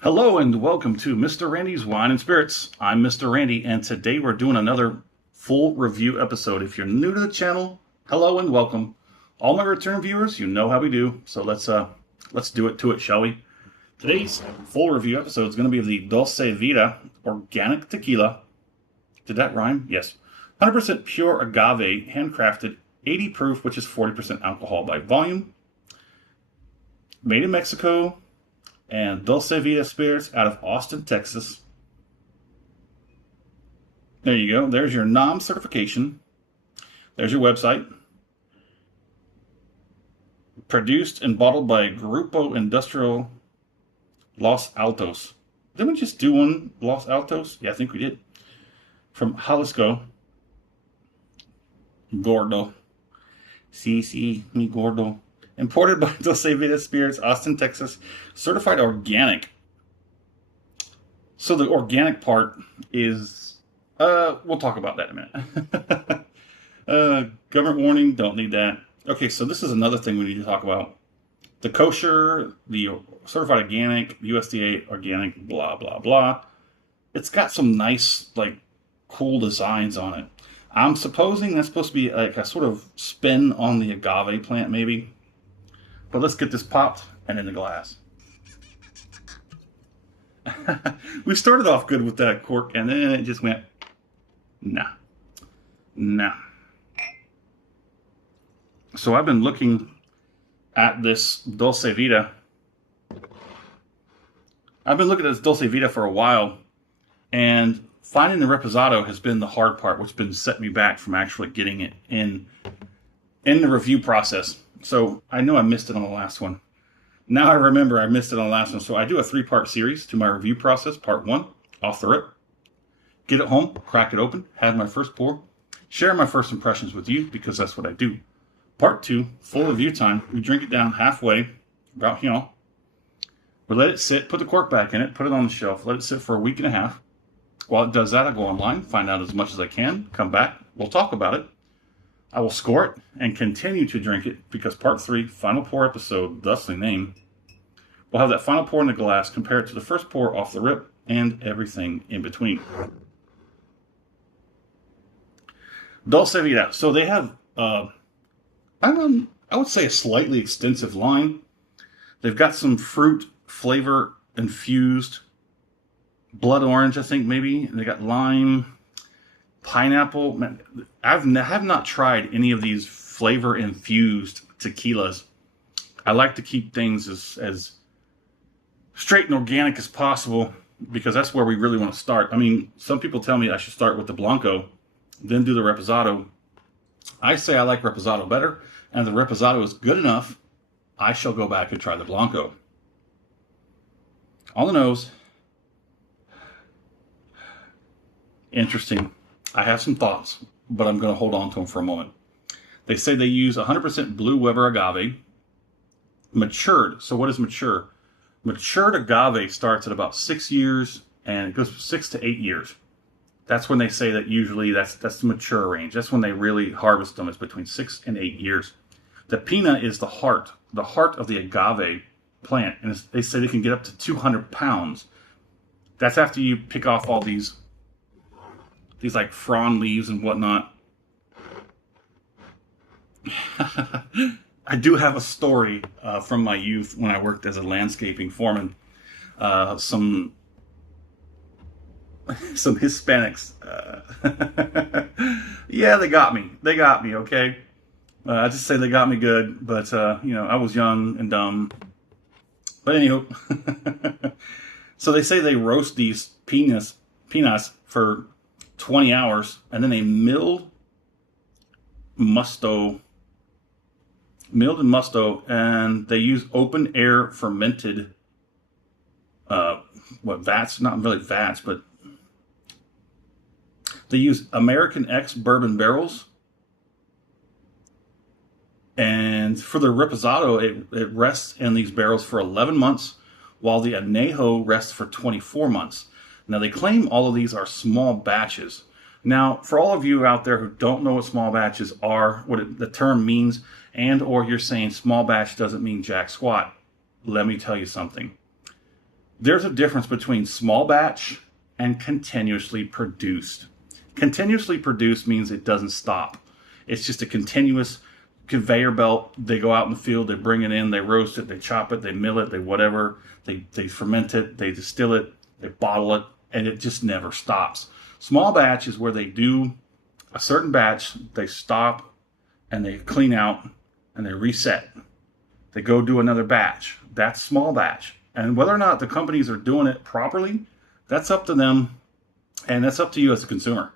Hello and welcome to Mr. Randy's Wine and Spirits. I'm Mr. Randy, and today we're doing another full review episode. If you're new to the channel, hello and welcome. All my return viewers, you know how we do, so let's do it to it, shall we? Today's full review episode is going to be the Dulce Vida Organic Tequila. Did that rhyme? Yes. 100% pure agave, handcrafted, 80 proof, which is 40% alcohol by volume. Made in Mexico. And Dulce Vida Spirits out of Austin, Texas. There you go. There's your NOM certification. There's your website. Produced and bottled by Grupo Industrial Los Altos. Didn't we just do one Los Altos? Yeah, I think we did. From Jalisco. Gordo. Sí, mi gordo. Imported by Dulce Vida Spirits, Austin, Texas. Certified organic. So the organic part is, we'll talk about that in a minute. Government warning, don't need that. Okay, so this is another thing we need to talk about. The kosher, the certified organic, USDA organic, blah, blah, blah. It's got some nice, cool designs on it. I'm supposing that's supposed to be like a sort of spin on the agave plant, maybe. But let's get this popped and in the glass. We started off good with that cork, and then it just went, nah. So I've been looking at this Dulce Vida. I've been looking at this Dulce Vida for a while, and finding the Reposado has been the hard part, which has been setting me back from actually getting it in the review process. So I know I missed it on the last one. Now I remember I missed it on the last one. So I do a 3-part series to my review process. Part 1, off the rip. Get it home, crack it open, have my first pour, share my first impressions with you because that's what I do. Part 2, full review time. We drink it down halfway, about, we let it sit, put the cork back in it, put it on the shelf, let it sit for a week and a half. While it does that, I go online, find out as much as I can, come back, we'll talk about it. I will score it and continue to drink it because part 3, final pour episode, thusly named, we'll have that final pour in the glass, compare it to the first pour off the rip, and everything in between. Dulce Vida. So they have, I would say a slightly extensive line. They've got some fruit flavor infused, blood orange, I think maybe. They got lime. Pineapple. I have not tried any of these flavor infused tequilas. I like to keep things as straight and organic as possible because that's where we really want to start. I mean, some people tell me I should start with the Blanco, then do the Reposado. I say I like Reposado better, and if the Reposado is good enough, I shall go back and try the Blanco. On the nose. Interesting. I have some thoughts, but I'm going to hold on to them for a moment. They say they use 100% Blue Weber agave, matured. So what is mature? Matured agave starts at about 6 years, and it goes 6 to 8 years. That's when they say that usually that's the mature range. That's when they really harvest them, is between 6 and 8 years. The pina is the heart of the agave plant, and they say they can get up to 200 pounds. That's after you pick off all these like frond leaves and whatnot. I do have a story from my youth when I worked as a landscaping foreman. Some Hispanics. Yeah, they got me. Okay. I just say they got me good, but I was young and dumb. But anywho, so they say they roast these peanuts for 20 hours, and then they milled and musto, and they use open air fermented, vats, not really vats, but they use American X bourbon barrels. And for the Reposado, it rests in these barrels for 11 months, while the Añejo rests for 24 months. Now, they claim all of these are small batches. Now, for all of you out there who don't know what small batches are, the term means, or you're saying small batch doesn't mean jack squat, let me tell you something. There's a difference between small batch and continuously produced. Continuously produced means it doesn't stop. It's just a continuous conveyor belt. They go out in the field, they bring it in, they roast it, they chop it, they mill it, they whatever, they ferment it, they distill it, they bottle it, and it just never stops. Small batch is where they do a certain batch, they stop and they clean out and they reset. They go do another batch. That's small batch. And whether or not the companies are doing it properly, that's up to them, and that's up to you as a consumer.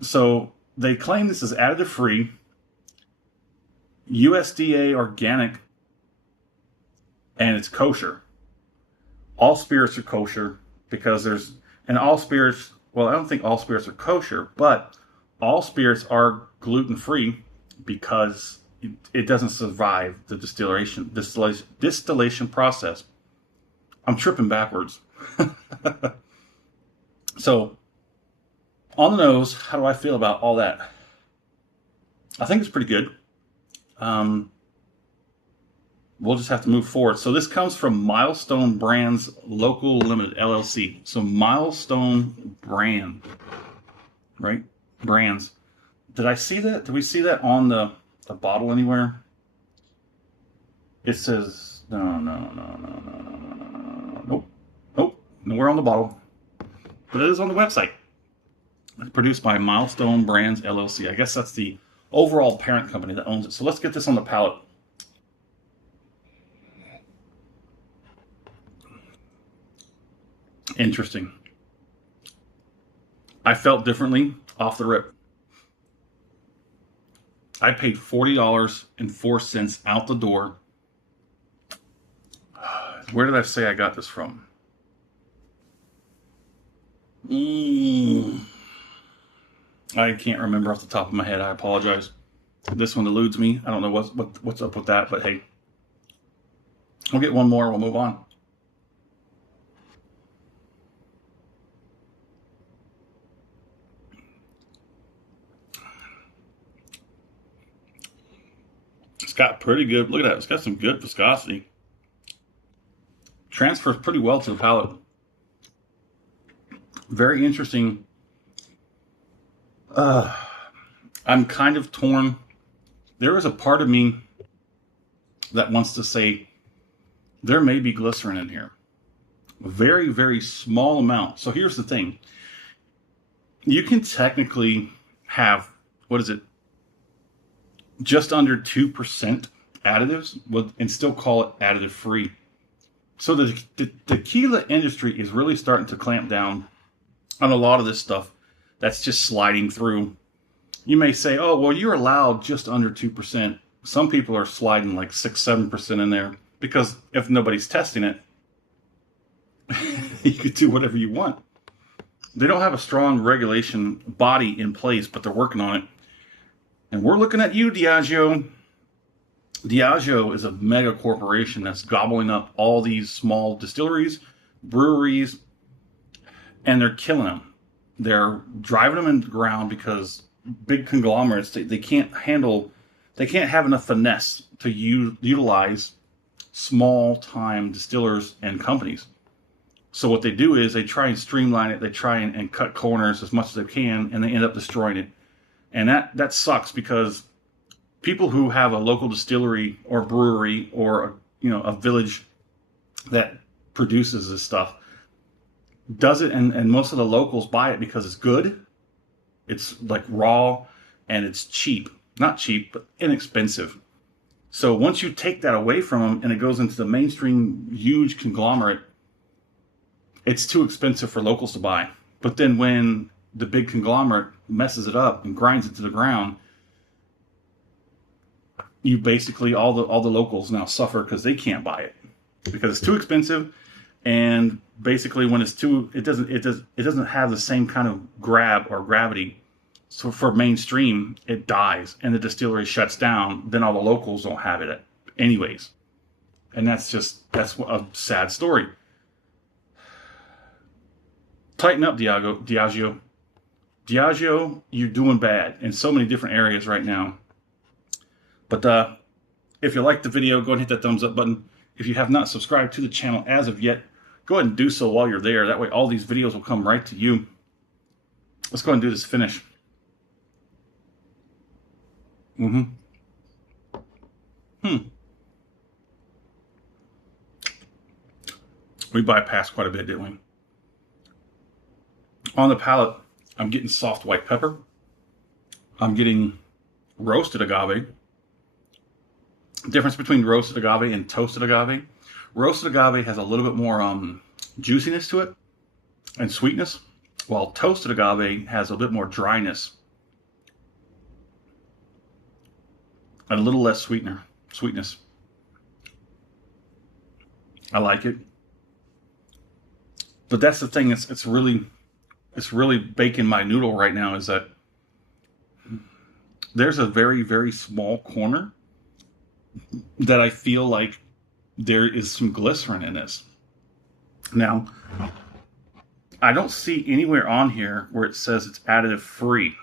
So they claim this is additive free, USDA organic, and it's kosher. All spirits are kosher because and all spirits, well, I don't think all spirits are kosher, but all spirits are gluten free because it doesn't survive the distillation process. I'm tripping backwards. So, on the nose, how do I feel about all that? I think it's pretty good. We'll just have to move forward. So this comes from Milestone Brands Local Limited, LLC. So Milestone Brand, right? Brands. Did I see that? Did we see that on the bottle anywhere? It says, no. Nope. Nowhere on the bottle. But it is on the website. It's produced by Milestone Brands, LLC. I guess that's the overall parent company that owns it. So let's get this on the palate. Interesting. I felt differently off the rip. I paid $40.04 out the door. Where did I say I got this from? I can't remember off the top of my head. I apologize. This one eludes me. I don't know what's up with that, but hey. We'll get one more. We'll move on. It's got pretty good, look at that. It's got some good viscosity. Transfers pretty well to the palate. Very interesting. I'm kind of torn. There is a part of me that wants to say there may be glycerin in here. A very, very small amount. So here's the thing. You can technically have, what is it? Just under 2% additives and still call it additive free. So the tequila industry is really starting to clamp down on a lot of this stuff that's just sliding through. You may say, oh, well, you're allowed just under 2%. Some people are sliding like 6-7% in there because if nobody's testing it, you could do whatever you want. They don't have a strong regulation body in place, but they're working on it. And we're looking at you, Diageo. Diageo is a mega corporation that's gobbling up all these small distilleries, breweries, and they're killing them. They're driving them into the ground because big conglomerates, they can't have enough finesse to utilize small-time distillers and companies. So what they do is they try and streamline it, they try and cut corners as much as they can, and they end up destroying it. And that sucks because people who have a local distillery or brewery or a village that produces this stuff does it, and most of the locals buy it because it's good. It's like raw and it's cheap. Not cheap, but inexpensive. So once you take that away from them and it goes into the mainstream huge conglomerate, it's too expensive for locals to buy. But then when the big conglomerate messes it up and grinds it to the ground, you basically, all the locals now suffer because they can't buy it because it's too expensive. And basically when it's too, it doesn't have the same kind of grab or gravity. So for mainstream, it dies and the distillery shuts down. Then all the locals don't have it anyways. And that's a sad story. Tighten up, Diageo. Diageo, you're doing bad in so many different areas right now. But if you liked the video, go and hit that thumbs up button. If you have not subscribed to the channel as of yet, go ahead and do so while you're there. That way all these videos will come right to you. Let's go ahead and do this finish. We bypassed quite a bit, didn't we? On the palate, I'm getting soft white pepper. I'm getting roasted agave. Difference between roasted agave and toasted agave. Roasted agave has a little bit more juiciness to it and sweetness, while toasted agave has a bit more dryness and a little less sweetness. I like it. But that's the thing, it's really baking my noodle right now, is that there's a very, very small corner that I feel like there is some glycerin in this. Now, I don't see anywhere on here where it says it's additive free.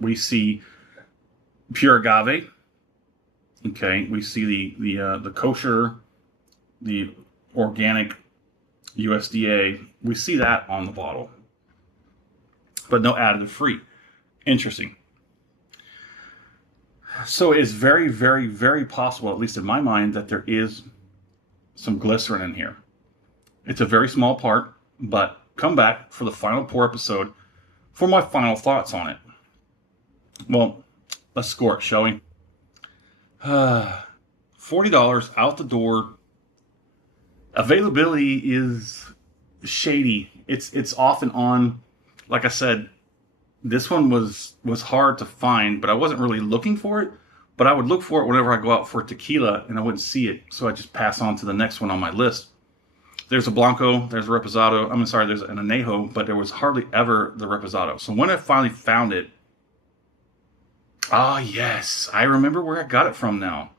We see pure agave. Okay, we see the kosher, the organic USDA. We see that on the bottle, but no additive free. Interesting. So it's very, very, very possible, at least in my mind, that there is some glycerin in here. It's a very small part, but come back for the final pour episode for my final thoughts on it. Well, let's score it, shall we? $40 out the door. Availability is shady. It's off and on. Like I said, this one was hard to find, but I wasn't really looking for it. But I would look for it whenever I go out for tequila, and I wouldn't see it, so I just pass on to the next one on my list. There's a Blanco, there's a Reposado. I'm sorry, there's an Añejo, but there was hardly ever the Reposado. So when I finally found it, ah, yes, I remember where I got it from now.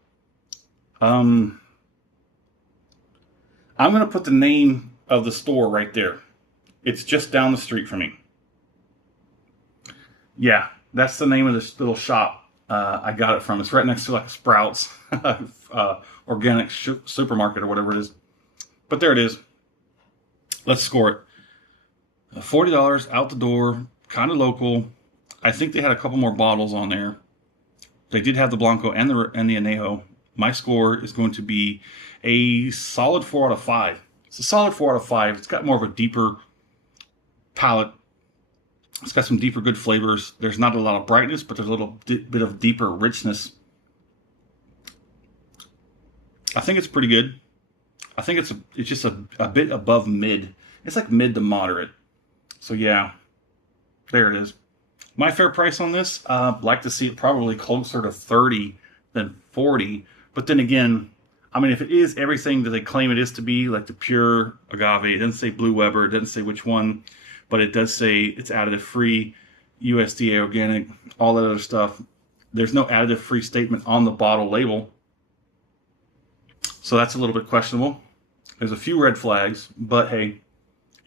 I'm going to put the name of the store right there. It's just down the street from me. Yeah, that's the name of this little shop I got it from. It's right next to like Sprouts organic supermarket or whatever it is. But there it is. Let's score it. $40 out the door, kind of local. I think they had a couple more bottles on there. They did have the Blanco and the Añejo. My score is going to be a solid 4 out of 5. It's a solid 4 out of 5. It's got more of a deeper palate. It's got some deeper good flavors. There's not a lot of brightness, but there's a little bit of deeper richness. I think it's pretty good. I think it's just a bit above mid. It's like mid to moderate. So yeah, there it is. My fair price on this, I'd like to see it probably closer to 30 than 40. But then again, I mean, if it is everything that they claim it is to be, like the pure agave, it doesn't say Blue Weber, it doesn't say which one, but it does say it's additive free, USDA organic, all that other stuff. There's no additive free statement on the bottle label. So that's a little bit questionable. There's a few red flags, but hey,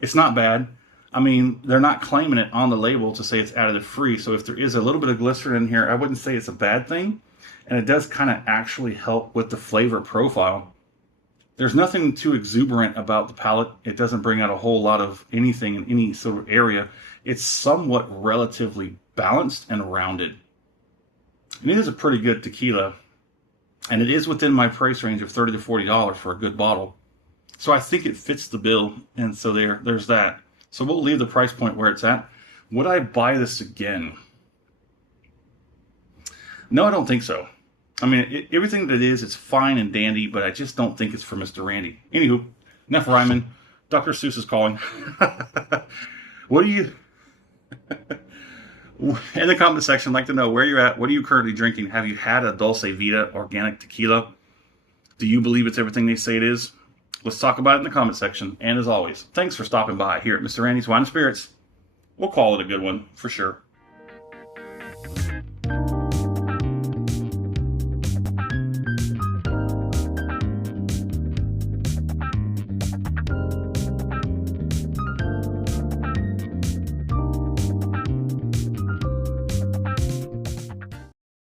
it's not bad. I mean, they're not claiming it on the label to say it's additive free. So if there is a little bit of glycerin in here, I wouldn't say it's a bad thing. And it does kind of actually help with the flavor profile. There's nothing too exuberant about the palate. It doesn't bring out a whole lot of anything in any sort of area. It's somewhat relatively balanced and rounded. And it is a pretty good tequila. And it is within my price range of $30 to $40 for a good bottle. So I think it fits the bill. And so there's that. So we'll leave the price point where it's at. Would I buy this again? No, I don't think so. I mean, everything that it is, it's fine and dandy, but I just don't think it's for Mr. Randy. Anywho, enough rhyming. Dr. Seuss is calling. What do you... In the comment section, I'd like to know where you're at. What are you currently drinking? Have you had a Dulce Vida organic tequila? Do you believe it's everything they say it is? Let's talk about it in the comment section. And as always, thanks for stopping by here at Mr. Randy's Wine and Spirits. We'll call it a good one, for sure.